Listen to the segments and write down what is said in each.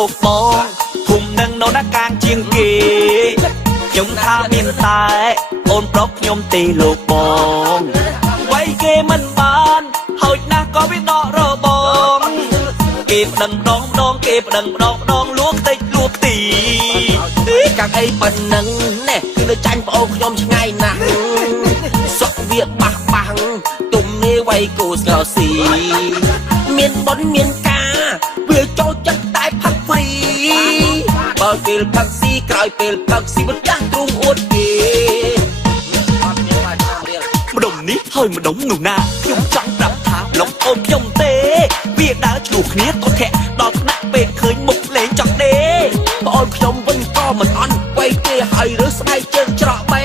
លោកបងភូមិនឹងនៅណាកាងជាងគេខ្ញុំថាមានតែអូនប្រុសខ្ញុំទេលោកបងໄວគេមិនបានហើយណាស់ក៏វាដករបងគេប្តឹងម្ដងគេប្តឹងម្ដងលួងតិចលួងទីកាំងអីប៉ុណ្ណឹងណែគឺនៅចាញ់ប្អូនខ្ញុំឆ្ងាយណាស់សក់វាបាំងទុំនេះໄວគូស្ងោស៊ីមានបុណ្យមានការវាចូលចិត្តតែផឹកហ្វ្រីបើពេលផឹកស៊ីក្រោយពេលផឹកស៊ីមិនចាស់ទ្រូងអួតគេម្ដុំនេះហើយម្ដុំនោះណាខ្ញុំចង់ប្រាប់ថាឡុកអូនខ្ញុំទេវាដើរឆ្លោះគ្នាក៏ធាក់ដល់ថ្នាក់ពេលឃើញមុខលេងចង់ដេប្អូនខ្ញុំវិញក៏មិនអន់ໄວគេហើយរើស្បែកជើងច្រកបេ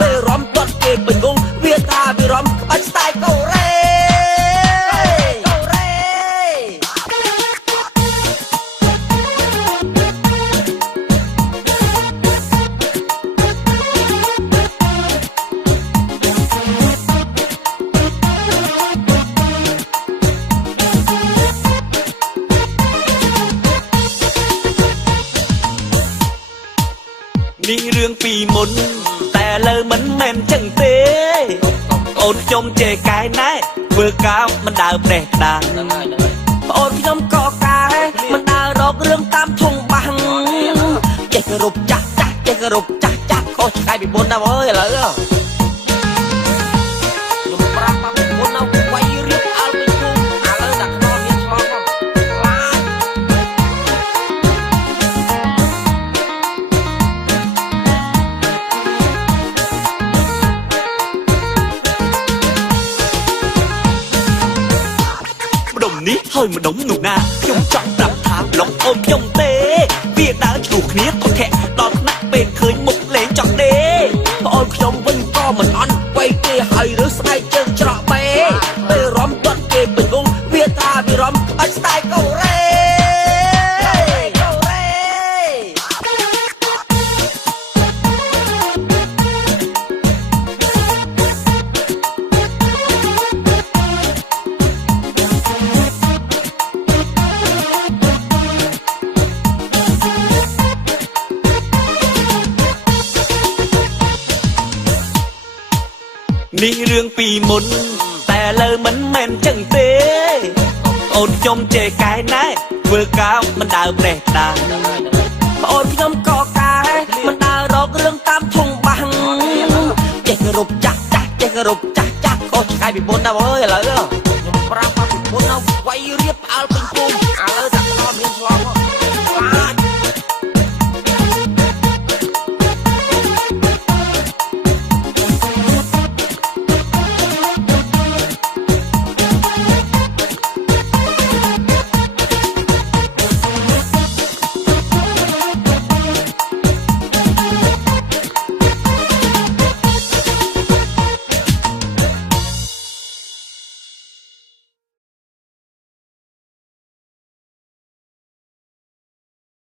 ពេលរំទាត់គេពេញងងវាថាវារំក្បាច់ស្ទាយកូរ៉េនេះរឿងពីមុនតែលើមិនមែនចឹងទេអូនខ្ញុំចេះកែណែធ្វើកោមិនដើរប្រេះដានប្អូនខ្ញុំក៏កែមិនដើររករឿងតាមធំបាំងចេះគោរពចាស់ចេះគោរពចាស់ខុសឆ្ងាយពីមុនណាស់អើយឥឡូវខ្ញុំប្រាប់មកពីមុនណាໄວរៀបអល់ពីគូឥឡូវដាក់ខ្នល់មានឆ្លងមកខ្លាចម្ដុំនេះហើយម្ដុំនោះណាខ្ញុំចង់ប្រាប់ថាឡុកអូនខ្ញុំទេវាដើរឆ្លោះគ្នាក៏ធាក់ដល់ថ្នាក់ពេលឃើញមុខលេងចង់ដេប្អូនខ្ញុំវិញក៏មិនអន់ໄວគេហើយរើស្បែកជើងច្រកបេពេលរំទាត់គេពេញងងវាថាវារំក្បាច់ស្ទាយកូរ៉េនេះរឿងពីមុនតែលើមិនមែនចឹងទេអូនខ្ញុំចេះកែណែធ្វើកោមិនដើរប្រេះដានប្អូនខ្ញុំក៏កែមិនដើររករឿងតាមធំបាំងចេះគោរពចាស់ចេះគោរពចាស់ខុសឆ្ងាយពីមុនណាស់អើយ